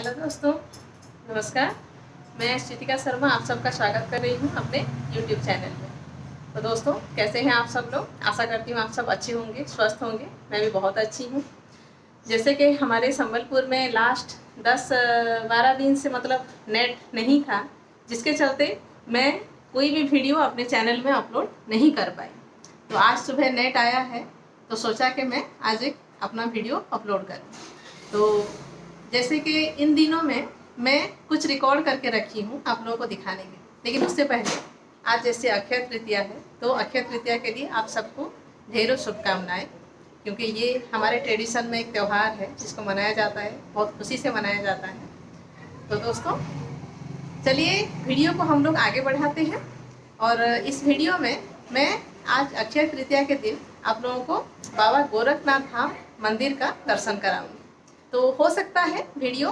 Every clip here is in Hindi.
हेलो दोस्तों, नमस्कार। मैं श्रुतिका शर्मा आप सबका स्वागत कर रही हूँ अपने YouTube चैनल में। तो दोस्तों, कैसे हैं आप सब लोग? आशा करती हूँ आप सब अच्छे होंगे, स्वस्थ होंगे। मैं भी बहुत अच्छी हूँ। जैसे कि हमारे संबलपुर में लास्ट 10-12 दिन से मतलब नेट नहीं था, जिसके चलते मैं कोई भी वीडियो अपने चैनल में अपलोड नहीं कर पाई। तो आज सुबह नेट आया है तो सोचा कि मैं आज एक अपना वीडियो अपलोड करूँ। तो जैसे कि इन दिनों में मैं कुछ रिकॉर्ड करके रखी हूँ आप लोगों को दिखाने के, लेकिन उससे पहले आज जैसे अक्षय तृतीया है, तो अक्षय तृतीया के लिए आप सबको ढेरों शुभकामनाएं, क्योंकि ये हमारे ट्रेडिशन में एक त्यौहार है जिसको मनाया जाता है, बहुत खुशी से मनाया जाता है। तो दोस्तों, चलिए वीडियो को हम लोग आगे बढ़ाते हैं। और इस वीडियो में मैं आज अक्षय तृतीया के दिन आप लोगों को बाबा गोरखनाथ धाम मंदिर का दर्शन कराऊंगी। तो हो सकता है वीडियो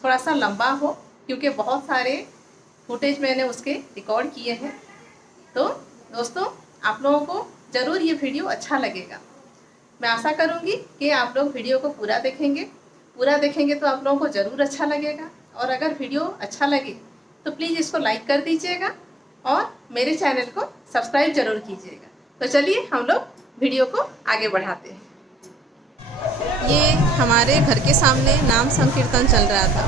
थोड़ा सा लंबा हो, क्योंकि बहुत सारे फुटेज मैंने उसके रिकॉर्ड किए हैं। तो दोस्तों, आप लोगों को ज़रूर ये वीडियो अच्छा लगेगा। मैं आशा करूँगी कि आप लोग वीडियो को पूरा देखेंगे तो आप लोगों को ज़रूर अच्छा लगेगा। और अगर वीडियो अच्छा लगे तो प्लीज़ इसको लाइक कर दीजिएगा और मेरे चैनल को सब्सक्राइब ज़रूर कीजिएगा। तो चलिए हम लोग वीडियो को आगे बढ़ाते हैं। ये हमारे घर के सामने नाम संकीर्तन चल रहा था,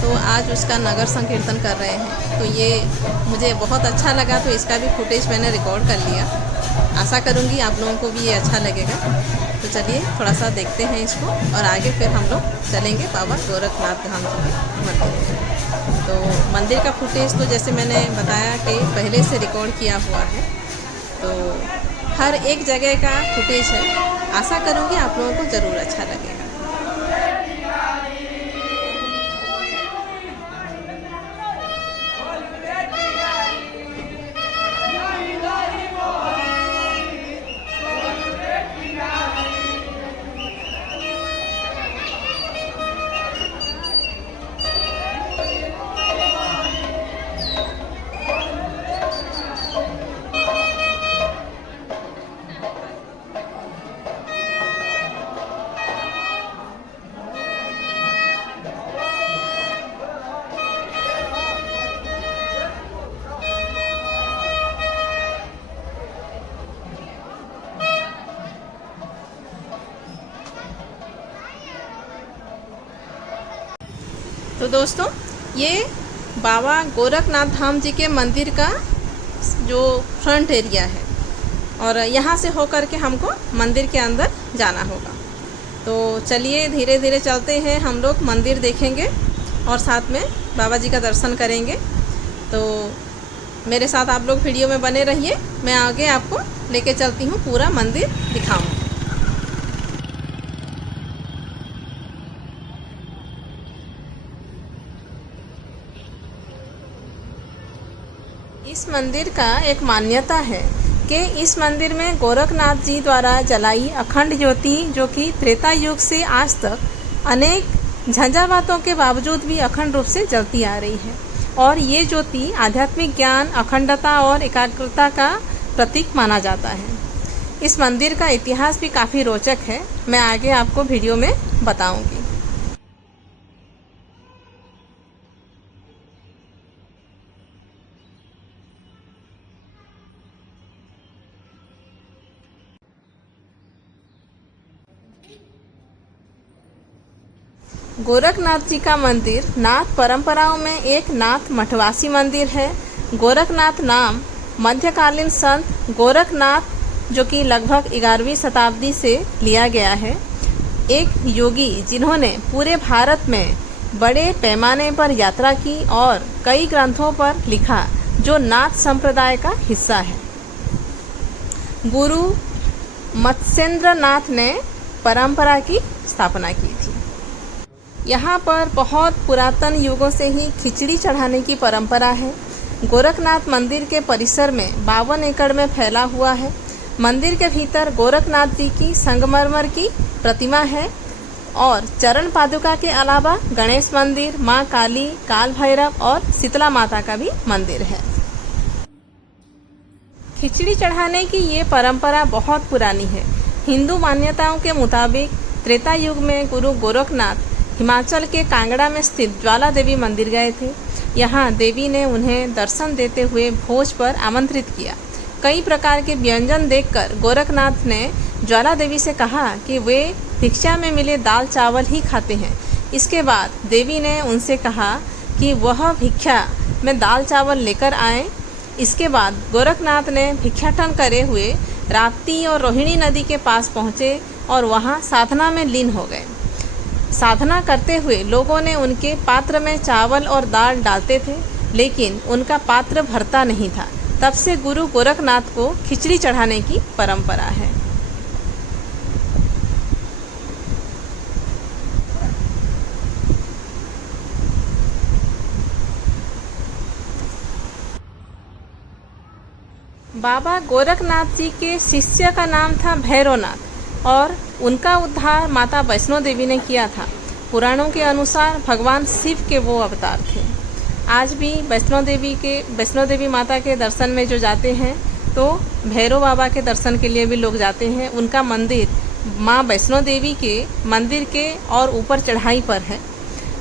तो आज उसका नगर संकीर्तन कर रहे हैं। तो ये मुझे बहुत अच्छा लगा, तो इसका भी फुटेज मैंने रिकॉर्ड कर लिया। आशा करूँगी आप लोगों को भी ये अच्छा लगेगा। तो चलिए थोड़ा सा देखते हैं इसको, और आगे फिर हम लोग चलेंगे बाबा गोरखनाथ धाम के मंदिर। तो मंदिर का फुटेज तो जैसे मैंने बताया कि पहले से रिकॉर्ड किया हुआ है, तो हर एक जगह का फुटेज है। आशा करूँगी आप लोगों को ज़रूर अच्छा लगेगा। तो दोस्तों, ये बाबा गोरखनाथ धाम जी के मंदिर का जो फ्रंट एरिया है, और यहाँ से होकर के हमको मंदिर के अंदर जाना होगा। तो चलिए धीरे धीरे चलते हैं, हम लोग मंदिर देखेंगे और साथ में बाबा जी का दर्शन करेंगे। तो मेरे साथ आप लोग वीडियो में बने रहिए, मैं आगे आपको लेके चलती हूँ, पूरा मंदिर दिखाऊँगी। इस मंदिर का एक मान्यता है कि इस मंदिर में गोरखनाथ जी द्वारा जलाई अखंड ज्योति, जो कि त्रेता युग से आज तक अनेक झंझावातों के बावजूद भी अखंड रूप से जलती आ रही है। और ये ज्योति आध्यात्मिक ज्ञान, अखंडता और एकाग्रता का प्रतीक माना जाता है। इस मंदिर का इतिहास भी काफ़ी रोचक है, मैं आगे आपको वीडियो में बताऊँगी। गोरखनाथ जी का मंदिर नाथ परंपराओं में एक नाथ मठवासी मंदिर है। गोरखनाथ नाम मध्यकालीन संत गोरखनाथ, जो कि लगभग 11वीं शताब्दी से लिया गया है, एक योगी जिन्होंने पूरे भारत में बड़े पैमाने पर यात्रा की और कई ग्रंथों पर लिखा, जो नाथ संप्रदाय का हिस्सा है। गुरु मत्स्येंद्र नाथ ने परंपरा की स्थापना की थी। यहाँ पर बहुत पुरातन युगों से ही खिचड़ी चढ़ाने की परंपरा है। गोरखनाथ मंदिर के परिसर में 52 एकड़ में फैला हुआ है। मंदिर के भीतर गोरखनाथ जी की संगमरमर की प्रतिमा है, और चरण पादुका के अलावा गणेश मंदिर, माँ काली, काल भैरव और शीतला माता का भी मंदिर है। खिचड़ी चढ़ाने की ये परंपरा बहुत पुरानी है। हिंदू मान्यताओं के मुताबिक त्रेता युग में गुरु गोरखनाथ हिमाचल के कांगड़ा में स्थित ज्वाला देवी मंदिर गए थे। यहाँ देवी ने उन्हें दर्शन देते हुए भोज पर आमंत्रित किया। कई प्रकार के व्यंजन देखकर गोरखनाथ ने ज्वाला देवी से कहा कि वे भिक्षा में मिले दाल चावल ही खाते हैं। इसके बाद देवी ने उनसे कहा कि वह भिक्षा में दाल चावल लेकर आएं। इसके बाद गोरखनाथ ने भिक्षाटन करे हुए राप्ती और रोहिणी नदी के पास पहुँचे और वहाँ साधना में लीन हो गए। साधना करते हुए लोगों ने उनके पात्र में चावल और दाल डालते थे, लेकिन उनका पात्र भरता नहीं था। तब से गुरु गोरखनाथ को खिचड़ी चढ़ाने की परंपरा है। बाबा गोरखनाथ जी के शिष्य का नाम था भैरवनाथ और उनका उद्धार माता वैष्णो देवी ने किया था। पुराणों के अनुसार भगवान शिव के वो अवतार थे। आज भी वैष्णो देवी माता के दर्शन में जो जाते हैं तो भैरव बाबा के दर्शन के लिए भी लोग जाते हैं। उनका मंदिर माँ वैष्णो देवी के मंदिर के और ऊपर चढ़ाई पर है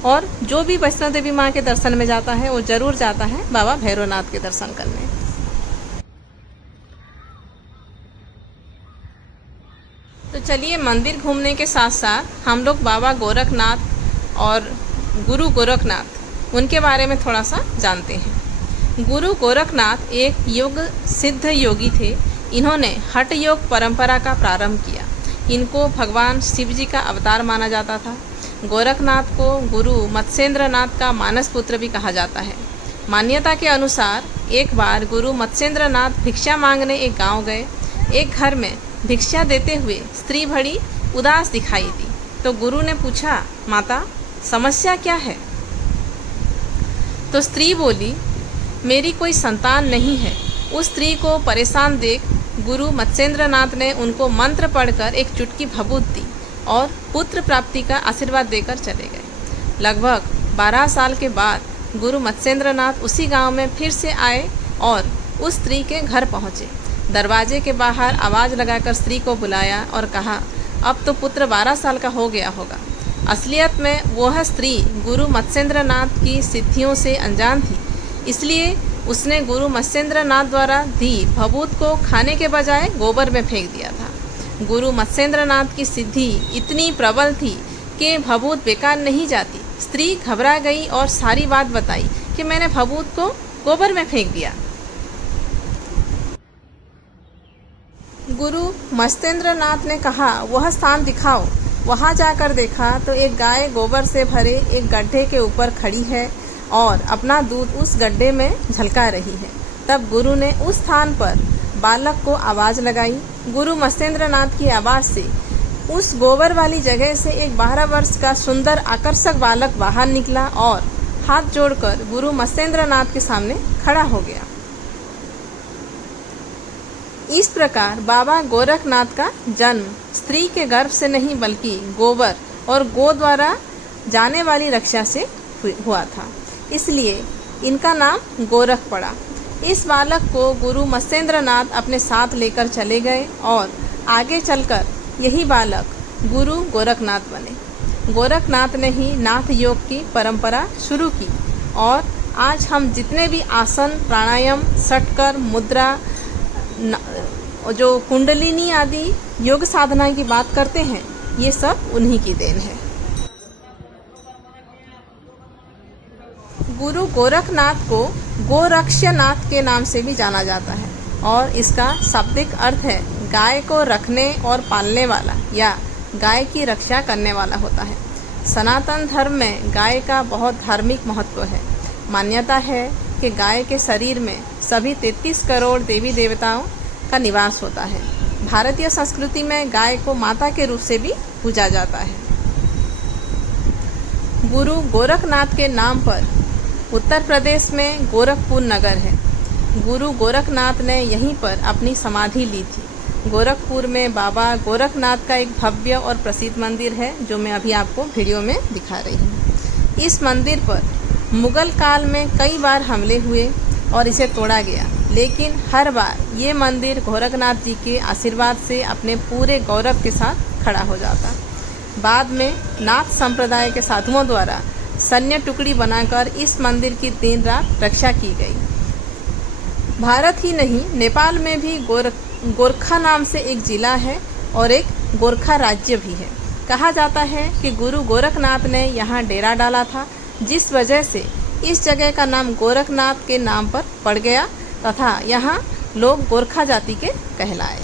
और जो भी वैष्णो देवी माँ के दर्शन में जाता है वो ज़रूर जाता है बाबा भैरवनाथ के दर्शन करने। तो चलिए मंदिर घूमने के साथ साथ हम लोग बाबा गोरखनाथ और गुरु गोरखनाथ उनके बारे में थोड़ा सा जानते हैं। गुरु गोरखनाथ एक योग सिद्ध योगी थे। इन्होंने हठ योग परंपरा का प्रारंभ किया। इनको भगवान शिव जी का अवतार माना जाता था। गोरखनाथ को गुरु मत्स्येंद्रनाथ का मानस पुत्र भी कहा जाता है। मान्यता के अनुसार एक बार गुरु मत्स्येंद्रनाथ भिक्षा मांगने एक गांव गए। एक घर में भिक्षा देते हुए स्त्री बड़ी उदास दिखाई दी तो गुरु ने पूछा, माता समस्या क्या है? तो स्त्री बोली, मेरी कोई संतान नहीं है। उस स्त्री को परेशान देख गुरु मत्स्येंद्रनाथ ने उनको मंत्र पढ़कर एक चुटकी भभूत दी और पुत्र प्राप्ति का आशीर्वाद देकर चले गए। लगभग 12 साल के बाद गुरु मत्स्येंद्रनाथ उसी गांव में फिर से आए और उस स्त्री के घर पहुँचे। दरवाजे के बाहर आवाज़ लगाकर स्त्री को बुलाया और कहा, अब तो पुत्र 12 साल का हो गया होगा। असलियत में वह स्त्री गुरु मत्स्येंद्रनाथ की सिद्धियों से अनजान थी, इसलिए उसने गुरु मत्स्येंद्रनाथ द्वारा दी भभूत को खाने के बजाय गोबर में फेंक दिया था। गुरु मत्स्येंद्रनाथ की सिद्धि इतनी प्रबल थी कि भभूत बेकार नहीं जाती। स्त्री घबरा गई और सारी बात बताई कि मैंने भभूत को गोबर में फेंक दिया। गुरु मत्स्येंद्रनाथ ने कहा, वह स्थान दिखाओ। वहाँ जाकर देखा तो एक गाय गोबर से भरे एक गड्ढे के ऊपर खड़ी है और अपना दूध उस गड्ढे में झलका रही है। तब गुरु ने उस स्थान पर बालक को आवाज़ लगाई। गुरु मत्स्येंद्रनाथ की आवाज़ से उस गोबर वाली जगह से एक 12 वर्ष का सुंदर आकर्षक बालक बाहर निकला और हाथ जोड़कर गुरु मत्स्येंद्रनाथ के सामने खड़ा हो गया। इस प्रकार बाबा गोरखनाथ का जन्म स्त्री के गर्भ से नहीं बल्कि गोबर और गो द्वारा जाने वाली रक्षा से हुआ था, इसलिए इनका नाम गोरख पड़ा। इस बालक को गुरु मत्स्येंद्रनाथ अपने साथ लेकर चले गए और आगे चलकर यही बालक गुरु गोरखनाथ बने। गोरखनाथ ने ही नाथ योग की परंपरा शुरू की और आज हम जितने भी आसन, प्राणायाम, षटकर, मुद्रा, जो कुंडलिनी आदि योग साधना की बात करते हैं, ये सब उन्हीं की देन है। गुरु गोरखनाथ को गोरक्षनाथ के नाम से भी जाना जाता है और इसका शाब्दिक अर्थ है गाय को रखने और पालने वाला या गाय की रक्षा करने वाला होता है। सनातन धर्म में गाय का बहुत धार्मिक महत्व है। मान्यता है कि गाय के शरीर में सभी 33 करोड़ देवी देवताओं का निवास होता है। भारतीय संस्कृति में गाय को माता के रूप से भी पूजा जाता है। गुरु गोरखनाथ के नाम पर उत्तर प्रदेश में गोरखपुर नगर है। गुरु गोरखनाथ ने यहीं पर अपनी समाधि ली थी। गोरखपुर में बाबा गोरखनाथ का एक भव्य और प्रसिद्ध मंदिर है जो मैं अभी आपको वीडियो में दिखा रही हूँ। इस मंदिर पर मुगल काल में कई बार हमले हुए और इसे तोड़ा गया, लेकिन हर बार ये मंदिर गोरखनाथ जी के आशीर्वाद से अपने पूरे गौरव के साथ खड़ा हो जाता। बाद में नाथ संप्रदाय के साधुओं द्वारा सैन्य टुकड़ी बनाकर इस मंदिर की दिन रात रक्षा की गई। भारत ही नहीं, नेपाल में भी गोरखा नाम से एक जिला है और एक गोरखा राज्य भी है। कहा जाता है कि गुरु गोरखनाथ ने यहाँ डेरा डाला था, जिस वजह से इस जगह का नाम गोरखनाथ के नाम पर पड़ गया तथा यहाँ लोग गोरखा जाति के कहलाए।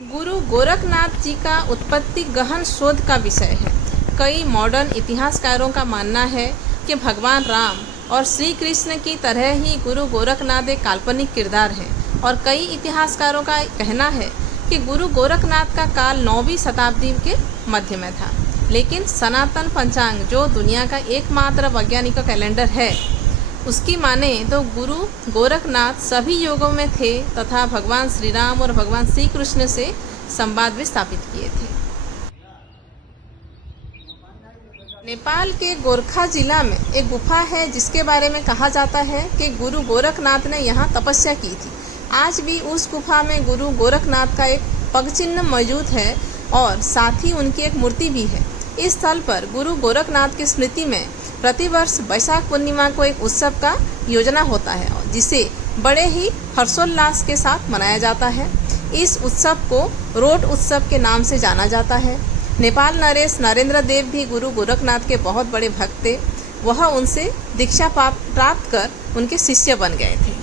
गुरु गोरखनाथ जी का उत्पत्ति गहन शोध का विषय है। कई मॉडर्न इतिहासकारों का मानना है कि भगवान राम और श्री कृष्ण की तरह ही गुरु गोरखनाथ एक काल्पनिक किरदार है, और कई इतिहासकारों का कहना है कि गुरु गोरखनाथ का काल 9वीं शताब्दी के मध्य में था। लेकिन सनातन पंचांग, जो दुनिया का एकमात्र वैज्ञानिक कैलेंडर है, उसकी माने तो गुरु गोरखनाथ सभी युगों में थे तथा भगवान श्री राम और भगवान श्री कृष्ण से संवाद भी स्थापित किए थे। नेपाल के गोरखा जिला में एक गुफा है जिसके बारे में कहा जाता है कि गुरु गोरखनाथ ने यहाँ तपस्या की थी। आज भी उस गुफा में गुरु गोरखनाथ का एक पगचिन्ह मौजूद है और साथ ही उनकी एक मूर्ति भी है। इस स्थल पर गुरु गोरखनाथ की स्मृति में प्रतिवर्ष वैशाख पूर्णिमा को एक उत्सव का योजना होता है, जिसे बड़े ही हर्षोल्लास के साथ मनाया जाता है। इस उत्सव को रोट उत्सव के नाम से जाना जाता है। नेपाल नरेश नरेंद्र देव भी गुरु गोरखनाथ के बहुत बड़े भक्त थे। वह उनसे दीक्षा प्राप्त कर उनके शिष्य बन गए थे।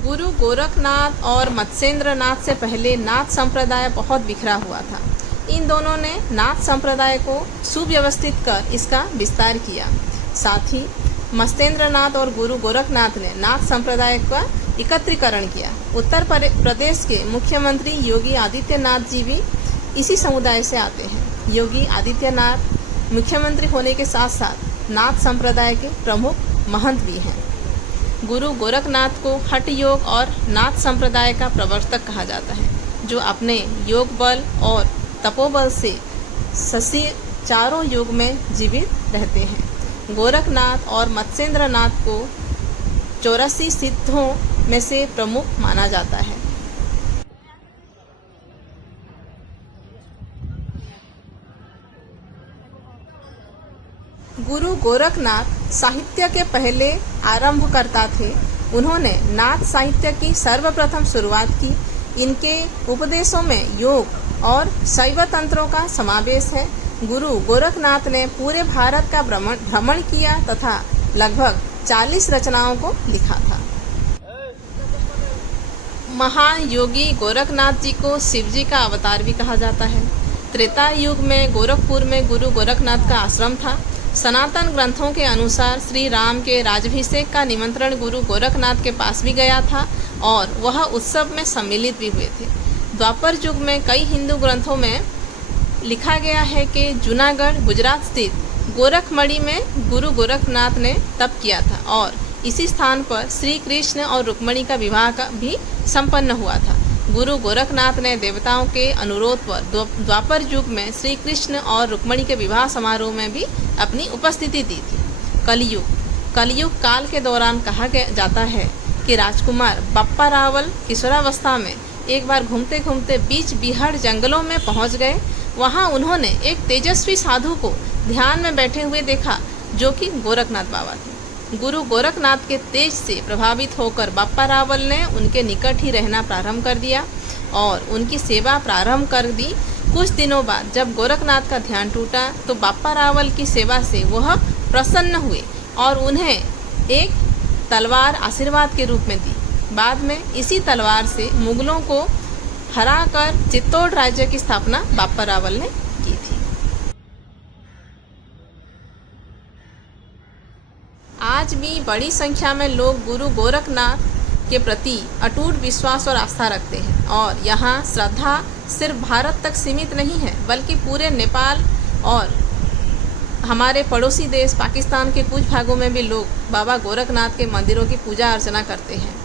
गुरु गोरखनाथ और मत्स्येंद्रनाथ से पहले नाथ संप्रदाय बहुत बिखरा हुआ था। इन दोनों ने नाथ संप्रदाय को सुव्यवस्थित कर इसका विस्तार किया। साथ ही मत्स्येंद्रनाथ और गुरु गोरखनाथ ने नाथ संप्रदाय का एकत्रीकरण किया। उत्तर प्रदेश के मुख्यमंत्री योगी आदित्यनाथ जी भी इसी समुदाय से आते हैं। योगी आदित्यनाथ मुख्यमंत्री होने के साथ साथ नाथ संप्रदाय के प्रमुख महंत भी हैं। गुरु गोरखनाथ को हठ योग और नाथ संप्रदाय का प्रवर्तक कहा जाता है, जो अपने योग बल और तपोबल से शशि चारों युग में जीवित रहते हैं। गोरखनाथ और मत्स्येंद्रनाथ को 84 सिद्धों में से प्रमुख माना जाता है। गुरु गोरखनाथ साहित्य के पहले आरंभकर्ता थे। उन्होंने नाथ साहित्य की सर्वप्रथम शुरुआत की। इनके उपदेशों में योग और शैव तंत्रों का समावेश है। गुरु गोरखनाथ ने पूरे भारत का भ्रमण किया तथा लगभग 40 रचनाओं को लिखा था। महान योगी गोरखनाथ जी को शिव जी का अवतार भी कहा जाता है। त्रेता युग में गोरखपुर में गुरु गोरखनाथ का आश्रम था। सनातन ग्रंथों के अनुसार श्री राम के राज्याभिषेक का निमंत्रण गुरु गोरखनाथ के पास भी गया था और वह उत्सव में सम्मिलित भी हुए थे। द्वापर युग में कई हिंदू ग्रंथों में लिखा गया है कि जूनागढ़ गुजरात स्थित गोरखमढ़ी में गुरु गोरखनाथ ने तप किया था और इसी स्थान पर श्री कृष्ण और रुक्मिणी का विवाह का भी संपन्न हुआ था। गुरु गोरखनाथ ने देवताओं के अनुरोध पर द्वापर युग में श्री कृष्ण और रुक्मिणी के विवाह समारोह में भी अपनी उपस्थिति दी थी। कलयुग काल के दौरान कहा जाता है कि राजकुमार बप्पा रावल किशोरावस्था में एक बार घूमते घूमते बीच बिहार जंगलों में पहुंच गए। वहां उन्होंने एक तेजस्वी साधु को ध्यान में बैठे हुए देखा, जो कि गोरखनाथ बाबा थे। गुरु गोरखनाथ के तेज से प्रभावित होकर बप्पा रावल ने उनके निकट ही रहना प्रारंभ कर दिया और उनकी सेवा प्रारंभ कर दी। कुछ दिनों बाद जब गोरखनाथ का ध्यान टूटा तो बप्पा रावल की सेवा से वह प्रसन्न हुए और उन्हें एक तलवार आशीर्वाद के रूप में दी। बाद में इसी तलवार से मुगलों को हराकर चित्तौड़ राज्य की स्थापना बप्पा रावल ने की थी। आज भी बड़ी संख्या में लोग गुरु गोरखनाथ के प्रति अटूट विश्वास और आस्था रखते हैं और यहाँ श्रद्धा सिर्फ भारत तक सीमित नहीं है, बल्कि पूरे नेपाल और हमारे पड़ोसी देश पाकिस्तान के कुछ भागों में भी लोग बाबा गोरखनाथ के मंदिरों की पूजा अर्चना करते हैं।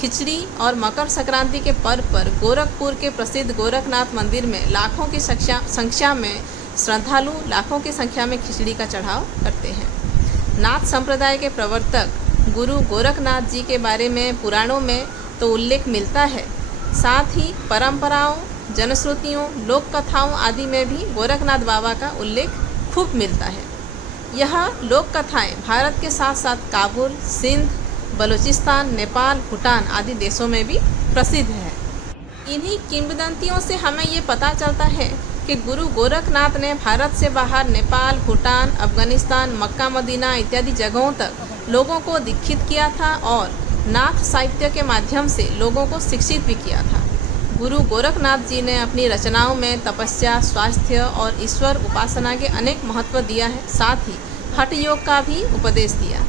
खिचड़ी और मकर संक्रांति के पर्व पर गोरखपुर के प्रसिद्ध गोरखनाथ मंदिर में लाखों की संख्या में श्रद्धालु लाखों की संख्या में खिचड़ी का चढ़ाव करते हैं। नाथ संप्रदाय के प्रवर्तक गुरु गोरखनाथ जी के बारे में पुराणों में तो उल्लेख मिलता है। साथ ही परंपराओं, जनश्रुतियों, लोक कथाओं आदि में भी गोरखनाथ बाबा का उल्लेख खूब मिलता है। यह लोक कथाएँ भारत के साथ साथ काबुल, सिंध, बलूचिस्तान, नेपाल, भूटान आदि देशों में भी प्रसिद्ध है। इन्हीं किंवदंतियों से हमें ये पता चलता है कि गुरु गोरखनाथ ने भारत से बाहर नेपाल, भूटान, अफगानिस्तान, मक्का मदीना इत्यादि जगहों तक लोगों को दीक्षित किया था और नाथ साहित्य के माध्यम से लोगों को शिक्षित भी किया था। गुरु गोरखनाथ जी ने अपनी रचनाओं में तपस्या, स्वास्थ्य और ईश्वर उपासना के अनेक महत्व दिया है। साथ ही हठ योग का भी उपदेश दिया।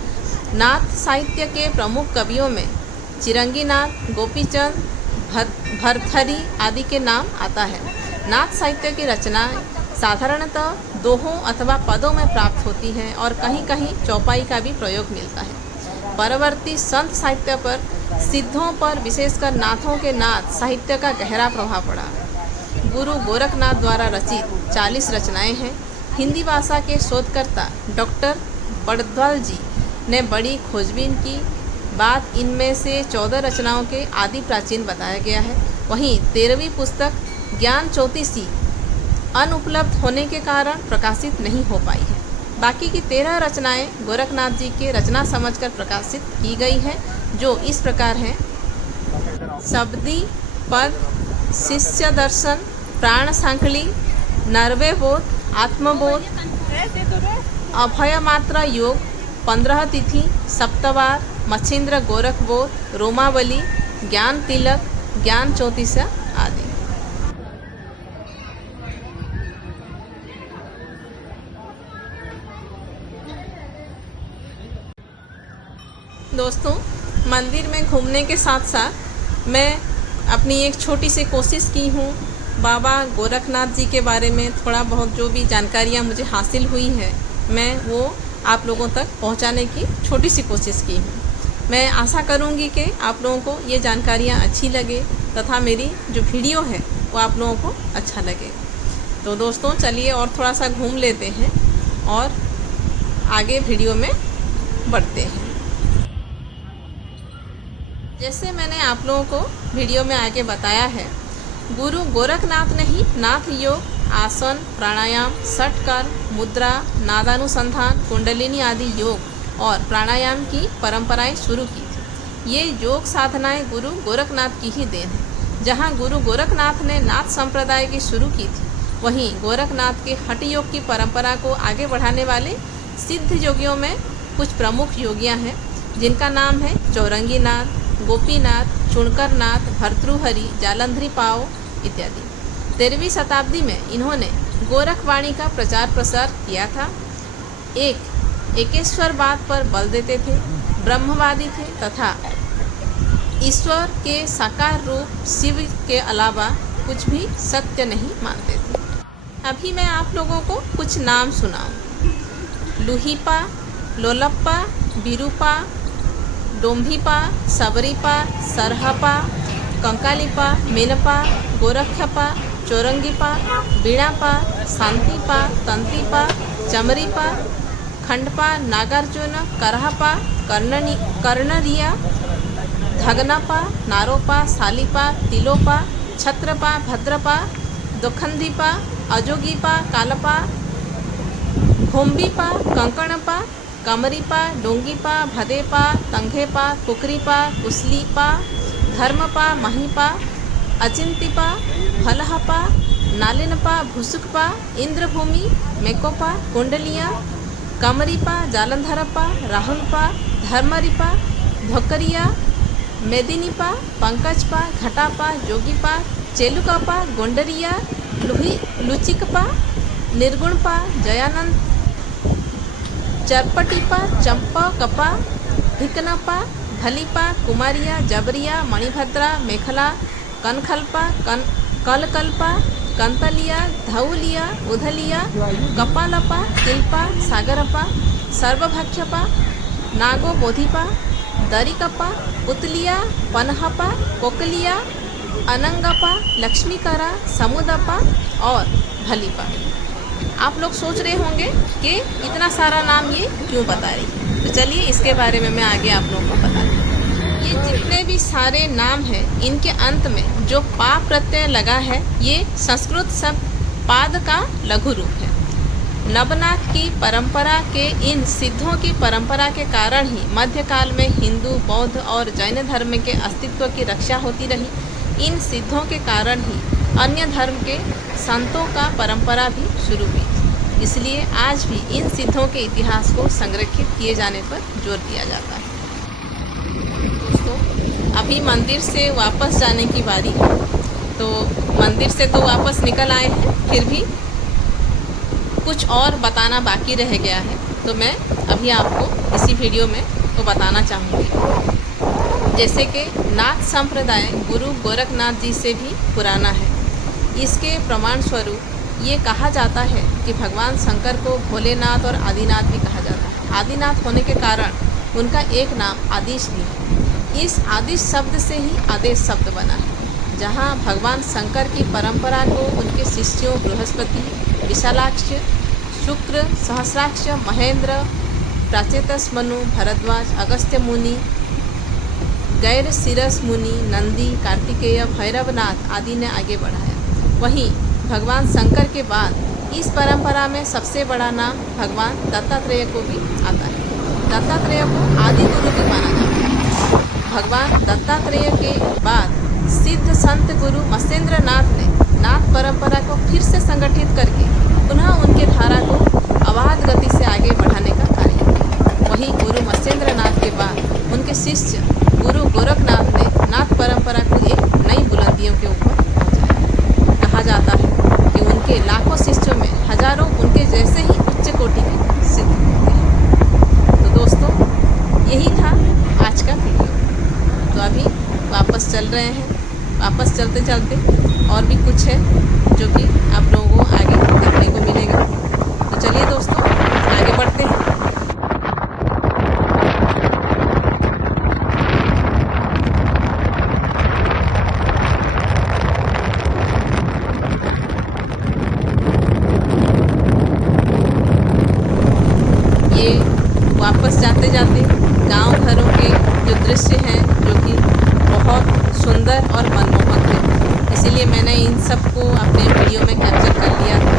नाथ साहित्य के प्रमुख कवियों में चिरंगीनाथ, गोपीचंद, भरथरी आदि के नाम आता है। नाथ साहित्य की रचनाएं साधारणतः दोहों अथवा पदों में प्राप्त होती हैं और कहीं कहीं चौपाई का भी प्रयोग मिलता है। परवर्ती संत साहित्य पर, सिद्धों पर, विशेषकर नाथों के नाथ साहित्य का गहरा प्रभाव पड़ा। गुरु गोरखनाथ द्वारा रचित 40 रचनाएं हैं। हिंदी भाषा के शोधकर्ता डॉक्टर बड़द्वाल जी ने बड़ी खोजबीन की बाद इनमें से 14 रचनाओं के आदि प्राचीन बताया गया है। वहीं 13वीं पुस्तक ज्ञान चौतीसी अनुपलब्ध होने के कारण प्रकाशित नहीं हो पाई है। बाकी की 13 रचनाएं गोरखनाथ जी के रचना समझकर प्रकाशित की गई हैं, जो इस प्रकार हैं: शब्दी पद, शिष्य दर्शन, प्राण सांखली, नरवे बोध, आत्मबोध, अभय मात्रा योग, 15 तिथि, सप्तवार, मच्छिंद्र गोरख बोध, रोमावली, ज्ञान तिलक, ज्ञान चौतीसा आदि। दोस्तों, मंदिर में घूमने के साथ साथ मैं अपनी एक छोटी सी कोशिश की हूँ बाबा गोरखनाथ जी के बारे में थोड़ा बहुत जो भी जानकारियाँ मुझे हासिल हुई है, मैं वो आप लोगों तक पहुँचाने की छोटी सी कोशिश की हूँ। मैं आशा करूँगी कि आप लोगों को ये जानकारियाँ अच्छी लगे तथा मेरी जो वीडियो है वो आप लोगों को अच्छा लगे। तो दोस्तों, चलिए और थोड़ा सा घूम लेते हैं और आगे वीडियो में बढ़ते हैं। जैसे मैंने आप लोगों को वीडियो में आगे बताया है, गुरु गोरखनाथ ने ही नाथ योग, आसन, प्राणायाम, षटकर, मुद्रा, नादानुसंधान, कुंडलिनी आदि योग और प्राणायाम की परंपराएं शुरू की थी। ये योग साधनाएं गुरु गोरखनाथ की ही देन है। जहां गुरु गोरखनाथ ने नाथ संप्रदाय की शुरू की थी, वहीं गोरखनाथ के हठ योग की परंपरा को आगे बढ़ाने वाले सिद्ध योगियों में कुछ प्रमुख योगियाँ हैं, जिनका नाम है चौरंगीनाथ, गोपीनाथ, चुणकरनाथ, भर्तृहरि, जालंधरी पाव इत्यादि। 13वीं शताब्दी में इन्होंने गोरखवाणी का प्रचार प्रसार किया था। एकेश्वरवाद पर बल देते थे, ब्रह्मवादी थे तथा ईश्वर के साकार रूप शिव के अलावा कुछ भी सत्य नहीं मानते थे। अभी मैं आप लोगों को कुछ नाम सुनाऊं। लुहिपा, लोलप्पा, बिरूपा, डोम्भिपा, सबरीपा, सरहपा, कंकालीपा, मेनपा, गोरखपा, चौरंगीपा, बीणापा, शांतिपा, तंतीपा, चमरीपा, खंडपा, नागार्जुन, करहपा, कर्णरिया, धगनापा, नारोपा, सालीपा, तिलोपा, छत्रपा, भद्रपा, दोखंदीपा, अजोगीपा, कालपा, घोंबीपा, कंकणपा, कमरीपा, डोंगीपा, भदेपा, तंघेपा, कुकरीपा, कुसलीपा, धर्मपा, महिपा, अचिंतीपा, फलहपा, नालिनपा, भुसुकपा, इंद्रभूमि, मेकोपा, कुंडलिया, कमरीपा, जालंधरपा, राहुलपा, धर्मरीपा, धोकरिया, मेदिनीपा, पंकजपा, घटापा, जोगीपा, चेलुकापा, गोंडरिया, लुचिकपा, निर्गुणपा, जयानंद, चरपटीपा, चंपकपा, भिकनपा, भलीपा, कुमारिया, जबरिया, मणिभद्रा, मेखला, कनखलपा, कलकल्पा, कंतलिया, धौलिया, उधलिया, कपालपा, तिलपा, सागरपा, सर्वभक्षपा, नागोबोधिपा, दरिकपा, पुतलिया, पनहपा, कोकलिया, अनंगपा, लक्ष्मीकरा, समुदपा और भलीपा। आप लोग सोच रहे होंगे कि इतना सारा नाम ये क्यों बता रही है, तो चलिए इसके बारे में मैं आगे आप लोगों को बताती हूँ। ये जितने भी सारे नाम हैं इनके अंत में जो पा प्रत्यय लगा है ये संस्कृत शब्द पाद का लघु रूप है। नवनाथ की परंपरा के इन सिद्धों की परंपरा के कारण ही मध्यकाल में हिंदू, बौद्ध और जैन धर्म के अस्तित्व की रक्षा होती रही। इन सिद्धों के कारण ही अन्य धर्म के संतों का परंपरा भी शुरू हुई। इसलिए आज भी इन सिद्धों के इतिहास को संरक्षित किए जाने पर जोर दिया जाता है। दोस्तों, अभी मंदिर से वापस जाने की बारी है। तो मंदिर से तो वापस निकल आए हैं, फिर भी कुछ और बताना बाकी रह गया है, तो मैं अभी आपको इसी वीडियो में वो बताना चाहूँगी। जैसे कि नाथ संप्रदाय गुरु गोरखनाथ जी से भी पुराना है। इसके प्रमाण स्वरूप ये कहा जाता है कि भगवान शंकर को भोलेनाथ और आदिनाथ भी कहा जाता है। आदिनाथ होने के कारण उनका एक नाम आदिश भी है। इस आदिश शब्द से ही आदेश शब्द बना है, जहाँ भगवान शंकर की परंपरा को उनके शिष्यों बृहस्पति, विशालाक्ष, शुक्र, सहस्राक्ष, महेंद्र, प्राचेतस मनु, भरद्वाज, अगस्त्य मुनि, गैर सिरस मुनि, नंदी, कार्तिकेय, भैरवनाथ आदि ने आगे बढ़ाया। वहीं भगवान शंकर के बाद इस परंपरा में सबसे बड़ा नाम भगवान दत्तात्रेय को भी आता है। दत्तात्रेय को आदि गुरु भी माना जाता है। भगवान दत्तात्रेय के बाद सिद्ध संत गुरु मत्स्येंद्र नाथ ने नाथ परंपरा को फिर से संगठित करके पुनः उनके धारा को अबाध गति से आगे बढ़ाने का कार्य किया। वहीं गुरु मत्स्येंद्र नाथ के बाद उनके शिष्य गुरु गोरखनाथ ने नाथ परंपरा को एक नई बुलंदियों के ऊपर पहुंचाया। कहा जाता है कि उनके लाखों शिष्यों में हजारों उनके जैसे ही उच्च कोटि के सिद्ध होते हैं। तो दोस्तों, यही था आज का वीडियो। तो अभी वापस चल रहे हैं। वापस चलते चलते और भी कुछ है जो कि आप लोगों को आगे देखने को मिलेगा। तो चलिए दोस्तों, आगे बढ़ते हैं। ये वापस जाते जाते गांव घरों के जो दृश्य हैं जो कि बहुत सुंदर और मनमोहक है, इसीलिए मैंने इन सबको अपने वीडियो में कैप्चर कर लिया था।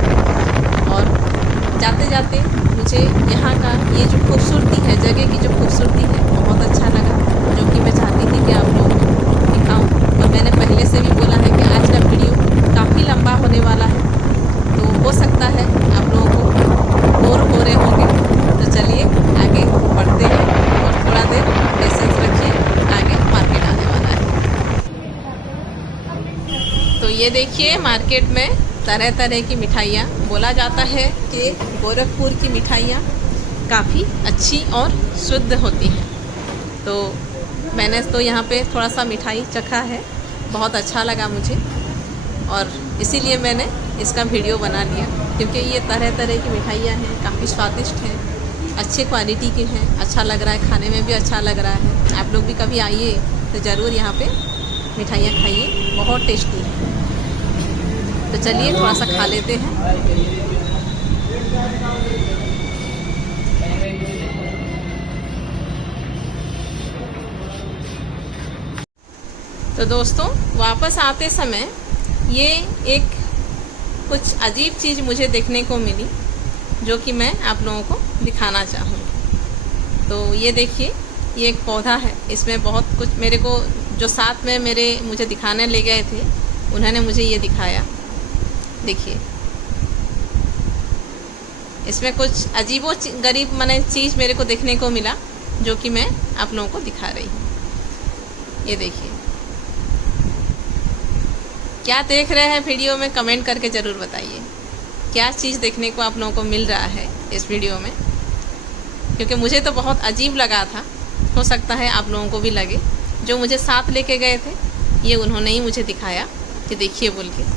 और जाते जाते मुझे यहाँ का ये जो खूबसूरती है, जगह की जो खूबसूरती है, बहुत अच्छा लगा, जो कि मैं चाहती थी कि आप लोगों को दिखाऊँ। और मैंने पहले से भी बोला है कि आज का वीडियो काफ़ी लंबा होने वाला है, तो हो सकता है आप लोगों को बोर हो रहे होंगे। तो चलिए आगे बढ़ते हैं और थोड़ा देर पेशेंस रखिए, आगे मार्केट आने वाला है। तो ये देखिए, मार्केट में तरह तरह की मिठाइयाँ, बोला जाता है कि गोरखपुर की मिठाइयाँ काफ़ी अच्छी और शुद्ध होती हैं। तो मैंने तो यहाँ पे थोड़ा सा मिठाई चखा है, बहुत अच्छा लगा मुझे, और इसीलिए मैंने इसका वीडियो बना लिया, क्योंकि ये तरह तरह की मिठाइयाँ हैं, काफ़ी स्वादिष्ट हैं, अच्छे क्वालिटी की हैं, अच्छा लग रहा है, खाने में भी अच्छा लग रहा है। आप लोग भी कभी आइए तो ज़रूर यहाँ पे मिठाइयाँ खाइए, बहुत टेस्टी है। तो चलिए थोड़ा सा खा लेते हैं। तो दोस्तों, वापस आते समय ये एक कुछ अजीब चीज़ मुझे देखने को मिली, जो कि मैं आप लोगों को दिखाना चाहूँगी। तो ये देखिए, ये एक पौधा है, इसमें बहुत कुछ मेरे को जो साथ में मुझे दिखाने ले गए थे, उन्होंने मुझे ये दिखाया। देखिए, इसमें कुछ अजीबो गरीब मने चीज़ मेरे को देखने को मिला, जो कि मैं आप लोगों को दिखा रही हूँ। ये देखिए, क्या देख रहे हैं वीडियो में, कमेंट करके ज़रूर बताइए क्या चीज़ देखने को आप लोगों को मिल रहा है इस वीडियो में, क्योंकि मुझे तो बहुत अजीब लगा था। हो सकता है आप लोगों को भी लगे। जो मुझे साथ लेके गए थे, ये उन्होंने ही मुझे दिखाया कि देखिए बोल के।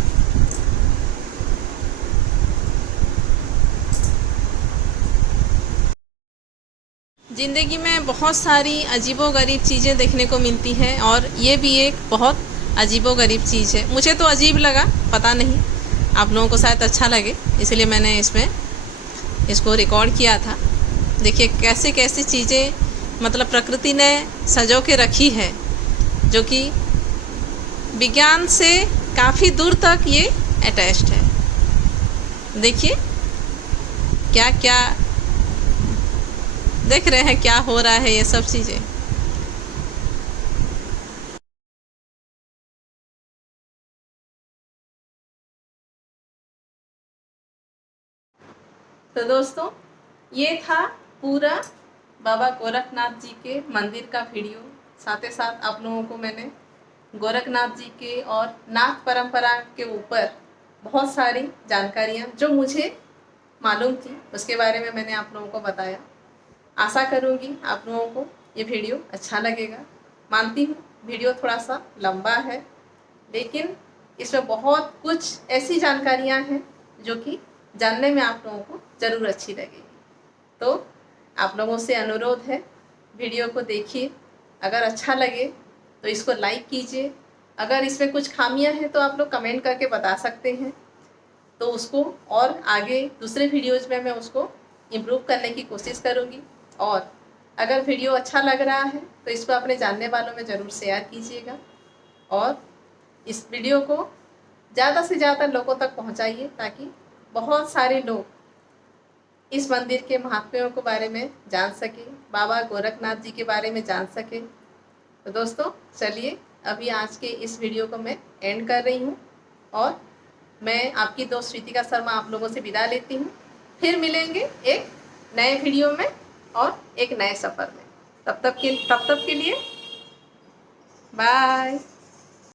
ज़िंदगी में बहुत सारी अजीबोगरीब चीज़ें देखने को मिलती हैं, और ये भी एक बहुत अजीबोगरीब चीज़ है। मुझे तो अजीब लगा, पता नहीं आप लोगों को शायद अच्छा लगे, इसलिए मैंने इसको रिकॉर्ड किया था। देखिए कैसे कैसी चीज़ें मतलब प्रकृति ने सजो के रखी है, जो कि विज्ञान से काफ़ी दूर तक ये अटैच्ड है। देखिए क्या क्या देख रहे हैं, क्या हो रहा है ये सब चीज़ें। तो दोस्तों, ये था पूरा बाबा गोरखनाथ जी के मंदिर का वीडियो। साथ ही साथ आप लोगों को मैंने गोरखनाथ जी के और नाथ परंपरा के ऊपर बहुत सारी जानकारियाँ जो मुझे मालूम थी उसके बारे में मैंने आप लोगों को बताया। आशा करूँगी आप लोगों को ये वीडियो अच्छा लगेगा। मानती हूँ वीडियो थोड़ा सा लंबा है, लेकिन इसमें बहुत कुछ ऐसी जानकारियाँ हैं जो कि जानने में आप लोगों को ज़रूर अच्छी लगेगी। तो आप लोगों से अनुरोध है, वीडियो को देखिए। अगर अच्छा लगे तो इसको लाइक कीजिए। अगर इसमें कुछ खामियां हैं तो आप लोग कमेंट करके बता सकते हैं, तो उसको और आगे दूसरे वीडियोज़ में मैं उसको इम्प्रूव करने की कोशिश करूँगी। और अगर वीडियो अच्छा लग रहा है तो इसको अपने जानने वालों में ज़रूर शेयर कीजिएगा और इस वीडियो को ज़्यादा से ज़्यादा लोगों तक पहुँचाइए, ताकि बहुत सारे लोग इस मंदिर के महात्म्यों के बारे में जान सके, बाबा गोरखनाथ जी के बारे में जान सके। तो दोस्तों चलिए, अभी आज के इस वीडियो को मैं एंड कर रही हूँ और मैं आपकी दोस्त श्रुतिका शर्मा आप लोगों से विदा लेती हूँ। फिर मिलेंगे एक नए वीडियो में और एक नए सफ़र में। तब तक के लिए बाय।